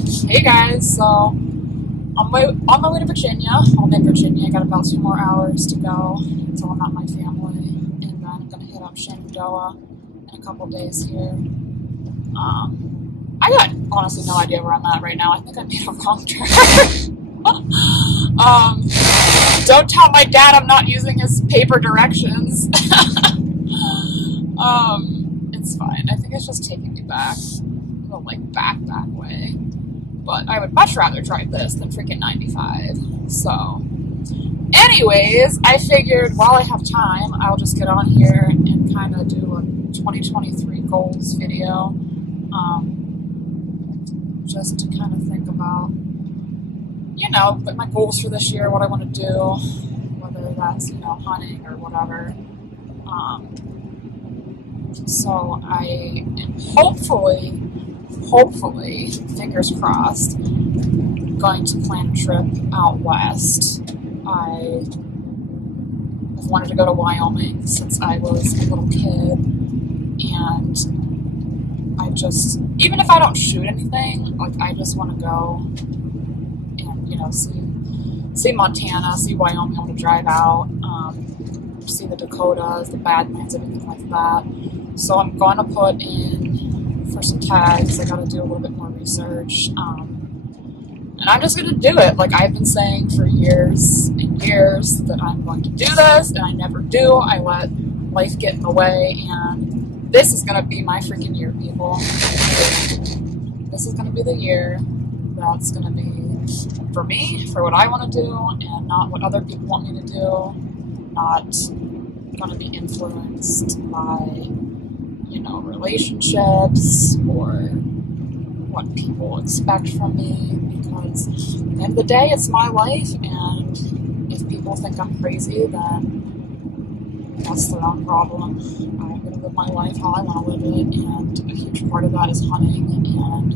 Hey guys, so on my way to Virginia. I'm in Virginia. I got about 2 more hours to go until I'm at my family, and then I'm gonna hit up Shenandoah in a couple days here. I got honestly no idea where I'm at right now. I think I made a wrong turn. Don't tell my dad I'm not using his paper directions. It's fine. I think it's just taking me back, the back way. But I would much rather drive this than freaking 95. So, anyways, I figured while I have time, I'll just get on here and kind of do a 2023 goals video. Just to kind of think about, my goals for this year, what I want to do, whether that's, hunting or whatever. So I am hopefully, fingers crossed, going to plan a trip out west. I've wanted to go to Wyoming since I was a little kid, and even if I don't shoot anything, I just want to go and, see Montana, see Wyoming. I want to drive out, see the Dakotas, the Badlands, everything like that. So I'm going to put in for some tags. I got to do a little bit more research. And I'm just going to do it. I've been saying for years and years that I'm going to do this, and I never do. I let life get in the way, and this is going to be my freaking year, people. This is going to be the year that's going to be for me, for what I want to do, and not what other people want me to do. Not going to be influenced by, relationships or what people expect from me, because at the end of the day, it's my life, and if people think I'm crazy, then that's their own problem. I'm going to live my life how I want to live it, and a huge part of that is hunting, and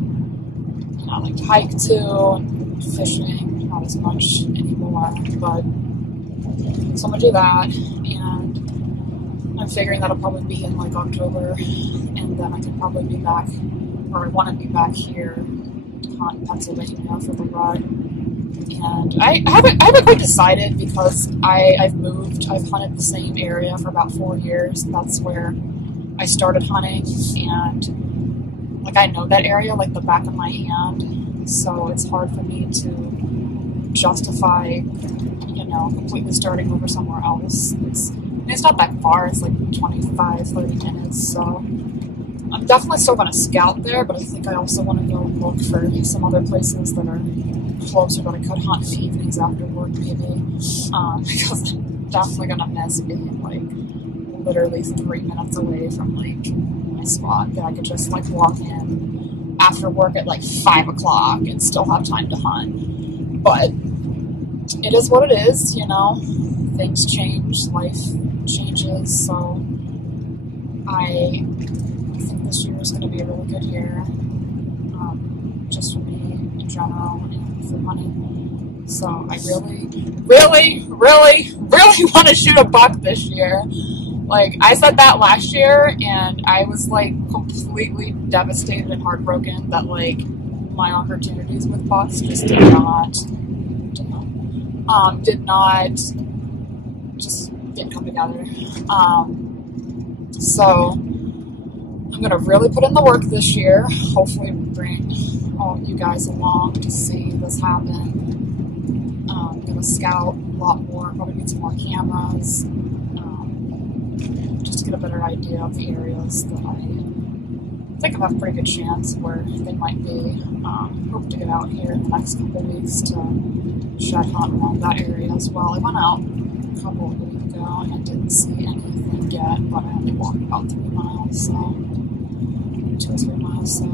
I like to hike too, and fishing, not as much anymore, but so I'm going to do that, and I'm figuring that'll probably be in October, and then I can probably be back, or I want to be back here to hunt in Pennsylvania for the rut. And I haven't quite decided, because I've moved. I've hunted the same area for about 4 years. That's where I started hunting, and I know that area like the back of my hand, so it's hard for me to justify, completely starting over somewhere else. It's not that far. It's 25, 30 minutes, so I'm definitely still going to scout there, but I think I also want to go and look for some other places that are closer that I could hunt in the evenings after work, maybe, because I'm definitely going to miss being, literally 3 minutes away from, my spot that I could just, walk in after work at, 5 o'clock and still have time to hunt. But it is what it is, things change, life changes, so I think this year is going to be a really good year, just for me in general and for money. So I really want to shoot a buck this year. I said that last year, and I was completely devastated and heartbroken that my opportunities with bucks just did didn't come together. So I'm going to really put in the work this year. Hopefully bring all of you guys along to see this happen. I'm going to scout a lot more, probably need some more cameras, just to get a better idea of the areas that I think I have a pretty good chance where they might be. Hope to get out here in the next couple of weeks to shed hunt around that area as well. I went out a couple of weeks ago and didn't see anything yet, but I only walked about 3 miles, so 2 or 3 miles, so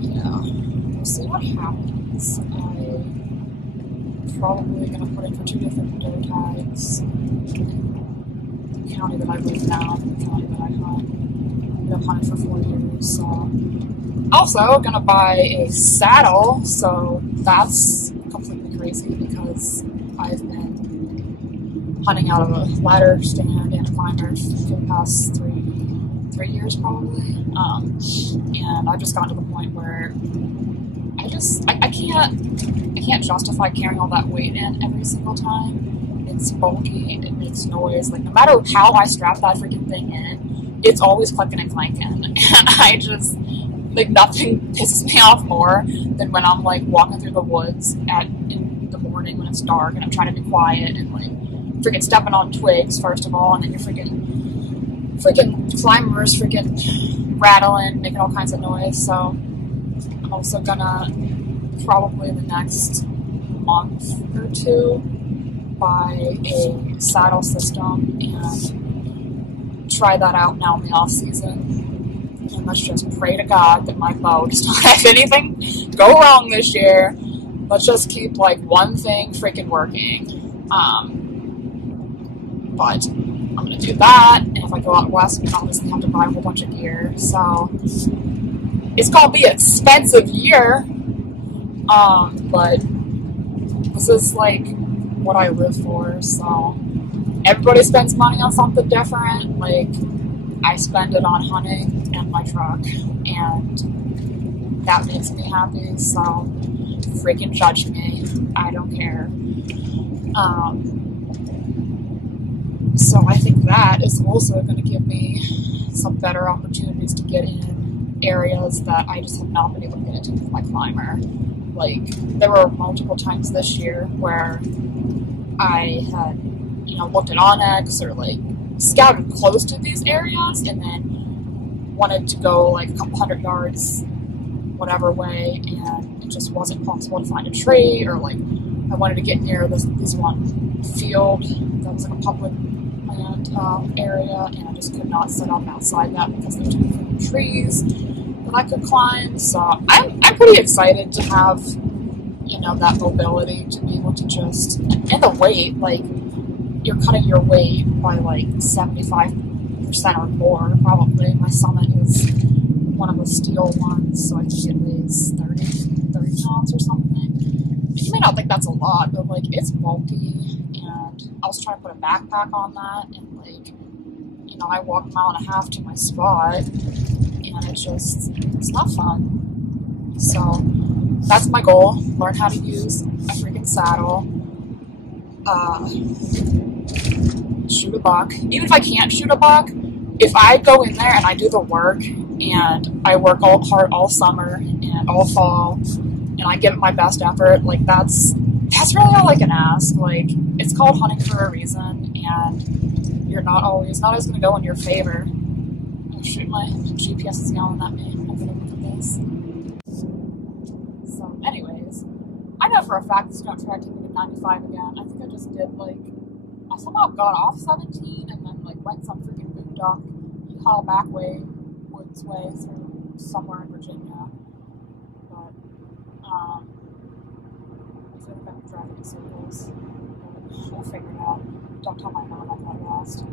yeah, we'll see what happens. I'm probably going to put in for 2 different doe tags in the county that I live now, and the county that I hunt. I've hunted for 4 years, so also going to buy a saddle, so that's completely crazy because I've been hunting out of a ladder stand and a climber for the past 3 years probably, and I've just gotten to the point where I can't justify carrying all that weight in every single time. It's bulky, it makes noise. Like, no matter how I strap that freaking thing in, it's always clicking and clanking. And I just, like, nothing pisses me off more than when I'm, like, walking through the woods in the morning when it's dark and I'm trying to be quiet and, like, freaking stepping on twigs, first of all, and then you're freaking climbers freaking rattling, making all kinds of noise. So I'm also gonna probably in the next month or two buy a saddle system and try that out now in the off season. And let's just pray to God that my bow does not have anything go wrong this year. Let's just keep like one thing freaking working. But I'm gonna do that, and if I go out west, I'm obviously have to buy a whole bunch of gear. So it's gonna be an expensive year. But this is like what I live for, so everybody spends money on something different. Like, I spend it on hunting and my truck, and that makes me happy, so freaking judge me. I don't care. So I think that is also going to give me some better opportunities to get in areas that I just have not been able to get into with my climber. Like, there were multiple times this year where I had, looked at Onyx or, like, scouted close to these areas and then wanted to go, like, a couple hundred yards whatever way, and it just wasn't possible to find a tree, or, like, I wanted to get near this one field that was, like, a public land area, and I just could not set up outside that because there were too many trees that I could climb. So I'm pretty excited to have, that mobility, to be able to just, and the weight, like, you're cutting your weight by like 75% or more, probably. My Summit is one of the steel ones, so I think it weighs 30 pounds or something. And you may not think that's a lot, but like, it's bulky, and I was trying to put a backpack on that, and like, I walk a mile and a half to my spot, and it's not fun. So that's my goal: learn how to use a freaking saddle, shoot a buck. Even if I can't shoot a buck, if I go in there and I do the work, and I work hard all summer and all fall, and I give it my best effort, like, that's really all I can ask. Like, it's called hunting for a reason, and you're not always going to go in your favor. Oh shoot, my GPS is yelling at me. I'm gonna look at this. So anyways, I know for a fact this is going to try to take me to 95 again. I think I just did, like, I somehow got off 17 and then, like, went some freaking boondock, haul back way, woods way through somewhere in Virginia. But, I feel like I'm driving in circles. We'll figure it out. Don't tell my mom I got lost.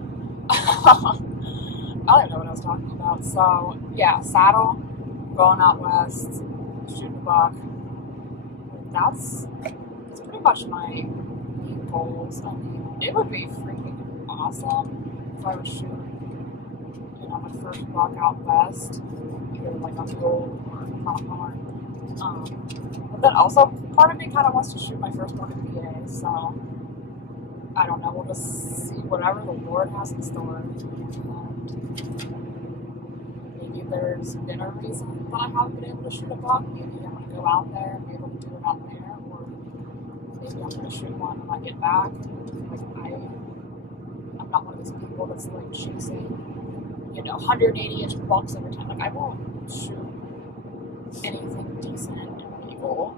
I don't know what I was talking about. So, yeah, saddle, going out west, shooting a buck. That's pretty much my main goals. I mean, it would be freaking awesome if I would shoot, my first buck out west, either like a bull or a pronghorn. But then also, part of me kind of wants to shoot my first buck in VA, so I don't know. We'll just see whatever the Lord has in store. And maybe there's been a reason that I haven't been able to shoot a buck. Maybe I'm going to go out there and be able to do it out there, or maybe I'm going to shoot one when I get back. Like, I'm not one of those people that's like chasing, 180-inch bucks every time. Like, I won't shoot anything decent and legal.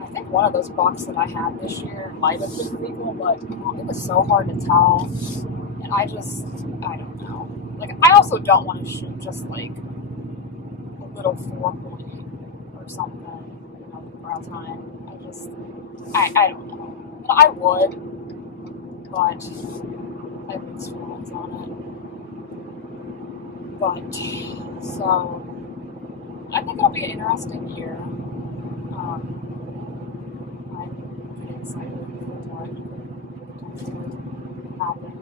I think one of those bucks that I had this year might have been legal, but it was so hard to tell, and I don't know. Like, I also don't want to shoot just like a little 4-point or something, for time. I don't know. I would, but I have mixed feelings on it. But, so, I think it'll be an interesting year. I'm pretty excited for what happen.